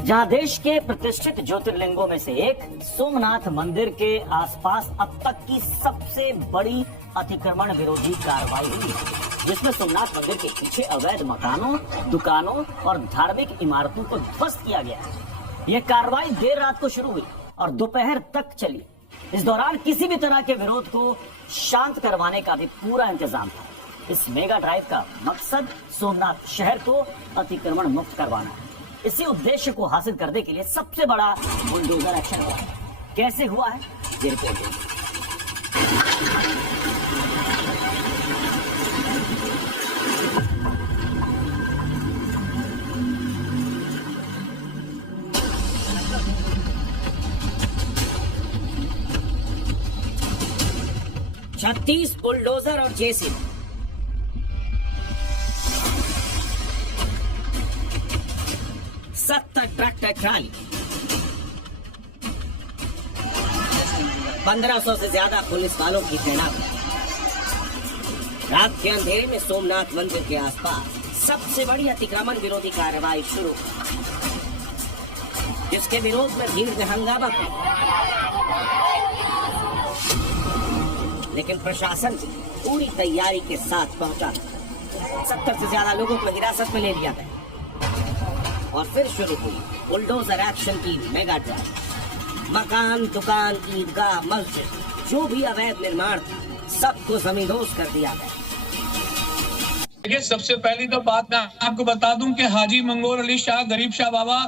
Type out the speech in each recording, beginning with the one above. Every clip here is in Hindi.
जहां देश के प्रतिष्ठित ज्योतिर्लिंगों में से एक सोमनाथ मंदिर के आसपास अब तक की सबसे बड़ी अतिक्रमण विरोधी कार्रवाई हुई, जिसमें सोमनाथ मंदिर के पीछे अवैध मकानों, दुकानों और धार्मिक इमारतों को ध्वस्त किया गया। यह कार्रवाई देर रात को शुरू हुई और दोपहर तक चली। इस दौरान किसी भी तरह के विरोध को शांत करवाने का भी पूरा इंतजाम था। इस मेगा ड्राइव का मकसद सोमनाथ शहर को अतिक्रमण मुक्त करवाना है। इसी उद्देश्य को हासिल करने के लिए सबसे बड़ा बुलडोजर एक्शन हुआ है। कैसे हुआ है ये रिपोर्ट देखिए। 36 बुलडोजर और जेसीबी, ट्रैक्टर ट्राली, 1500 से ज्यादा पुलिस वालों की तैनाती। रात के अंधेरे में सोमनाथ मंदिर के आसपास सबसे बड़ी अतिक्रमण विरोधी कार्रवाई शुरू, जिसके विरोध में भीड़ ने हंगामा किया, लेकिन प्रशासन पूरी तैयारी के साथ पहुंचा। 70 से ज्यादा लोगों को हिरासत में ले लिया गया और फिर शुरू हुई बुलडोजर एक्शन की मेगा ड्राइव। मकान, दुकान, ईदगाह, मस्जिद, जो भी अवैध निर्माण था, सबको जमींदोज कर दिया गया। देखिए, सबसे पहली तो बात मैं आपको बता दूं कि हाजी मंगोर अली शाह, गरीब शाह बाबा,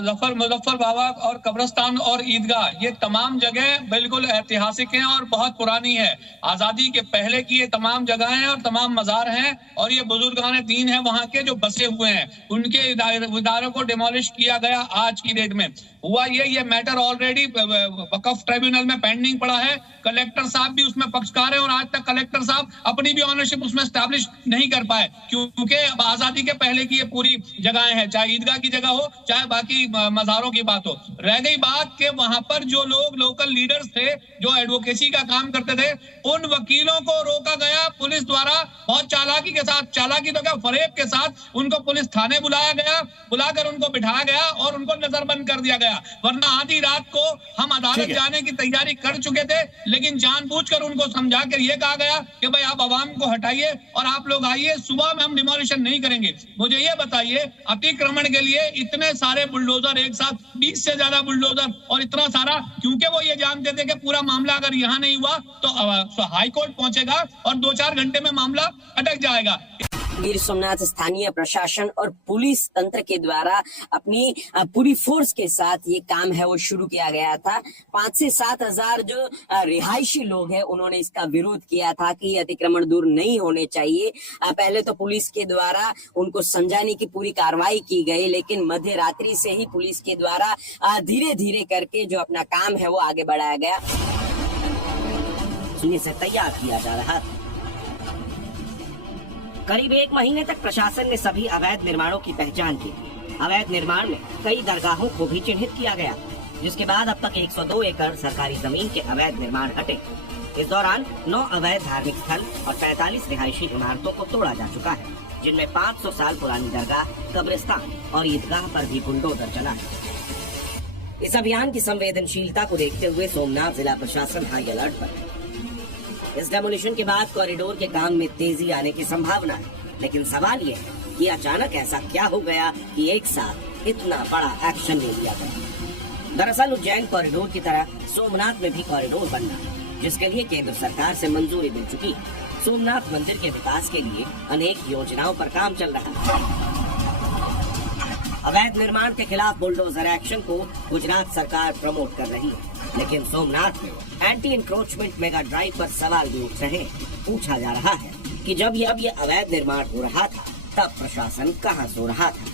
जफर मुजफ्फर बाबा और कब्रिस्तान और ईदगाह, ये तमाम जगह बिल्कुल ऐतिहासिक हैं और बहुत पुरानी है। आजादी के पहले की ये तमाम जगह हैं और तमाम मजार हैं और ये बुजुर्गान दीन है वहां के जो बसे हुए हैं, उनके इदारों को डिमोलिश किया गया। आज की डेट में हुआ ये मैटर ऑलरेडी वक्फ ट्रिब्यूनल में पेंडिंग पड़ा है। कलेक्टर साहब भी उसमें पक्षकार है और आज तक कलेक्टर साहब अपनी भी ऑनरशिप उसमें स्टैब्लिश नहीं कर पाए, क्योंकि आजादी के पहले की ये पूरी जगहें हैं, चाहे ईदगाह की जगह हो चाहे बाकी मज़ारों की बात हो। रह गई बात कि वहां पर जो लोग लोकल लीडर्स थे, जो एडवोकेसी का काम करते थे, उन वकीलों को रोका गया पुलिस द्वारा बहुत चालाकी के साथ। चालाकी तो क्या, फरेब के साथ उनको पुलिस थाने बुलाया गया, बुलाकर उनको बिठाया गया और उनको नजरबंद कर दिया गया। वरना आधी रात को हम अदालत जाने की तैयारी कर चुके थे, लेकिन जानबूझकर उनको समझा कर यह कहा गया कि भाई आप आवाम को हटाइए और आप लोग आइए, सुबह में हम डिमोलिशन नहीं करेंगे। मुझे ये बताइए, अतिक्रमण के लिए इतने सारे बुलडोजर एक साथ, 20 से ज्यादा बुलडोजर और इतना सारा, क्योंकि वो ये जानते थे कि पूरा मामला अगर यहाँ नहीं हुआ तो हाई कोर्ट पहुंचेगा और 2-4 घंटे में मामला अटक जाएगा। गिर सोमनाथ स्थानीय प्रशासन और पुलिस तंत्र के द्वारा अपनी पूरी फोर्स के साथ ये काम है वो शुरू किया गया था। 5 से 7 हजार जो रिहायशी लोग हैं, उन्होंने इसका विरोध किया था कि ये अतिक्रमण दूर नहीं होने चाहिए। पहले तो पुलिस के द्वारा उनको समझाने की पूरी कार्रवाई की गई, लेकिन मध्य रात्रि से ही पुलिस के द्वारा धीरे धीरे करके जो अपना काम है वो आगे बढ़ाया गया, से तैयार किया जा रहा था। करीब 1 महीने तक प्रशासन ने सभी अवैध निर्माणों की पहचान की। अवैध निर्माण में कई दरगाहों को भी चिन्हित किया गया, जिसके बाद अब तक 102 एकड़ सरकारी जमीन के अवैध निर्माण हटे। इस दौरान 9 अवैध धार्मिक स्थल और 45 रिहायशी इमारतों को तोड़ा जा चुका है, जिनमें 500 साल पुरानी दरगाह, कब्रिस्तान और ईदगाह पर भी बुलडोजर चला है। इस अभियान की संवेदनशीलता को देखते हुए सोमनाथ जिला प्रशासन हाई अलर्ट पर है। इस डेमोलिशन के बाद कॉरिडोर के काम में तेजी आने की संभावना है, लेकिन सवाल ये है कि अचानक ऐसा क्या हो गया कि एक साथ इतना बड़ा एक्शन ले लिया गया। दरअसल उज्जैन कॉरिडोर की तरह सोमनाथ में भी कॉरिडोर बनना है, जिसके लिए केंद्र सरकार से मंजूरी मिल चुकी है। सोमनाथ मंदिर के विकास के लिए अनेक योजनाओं पर काम चल रहा है। अवैध निर्माण के खिलाफ बुलडोजर एक्शन को गुजरात सरकार प्रमोट कर रही है, लेकिन सोमनाथ में एंटी इंक्रोचमेंट मेगा ड्राइव पर सवाल भी उठ रहे हैं। पूछा जा रहा है कि जब ये अवैध निर्माण हो रहा था, तब प्रशासन कहां सो रहा था।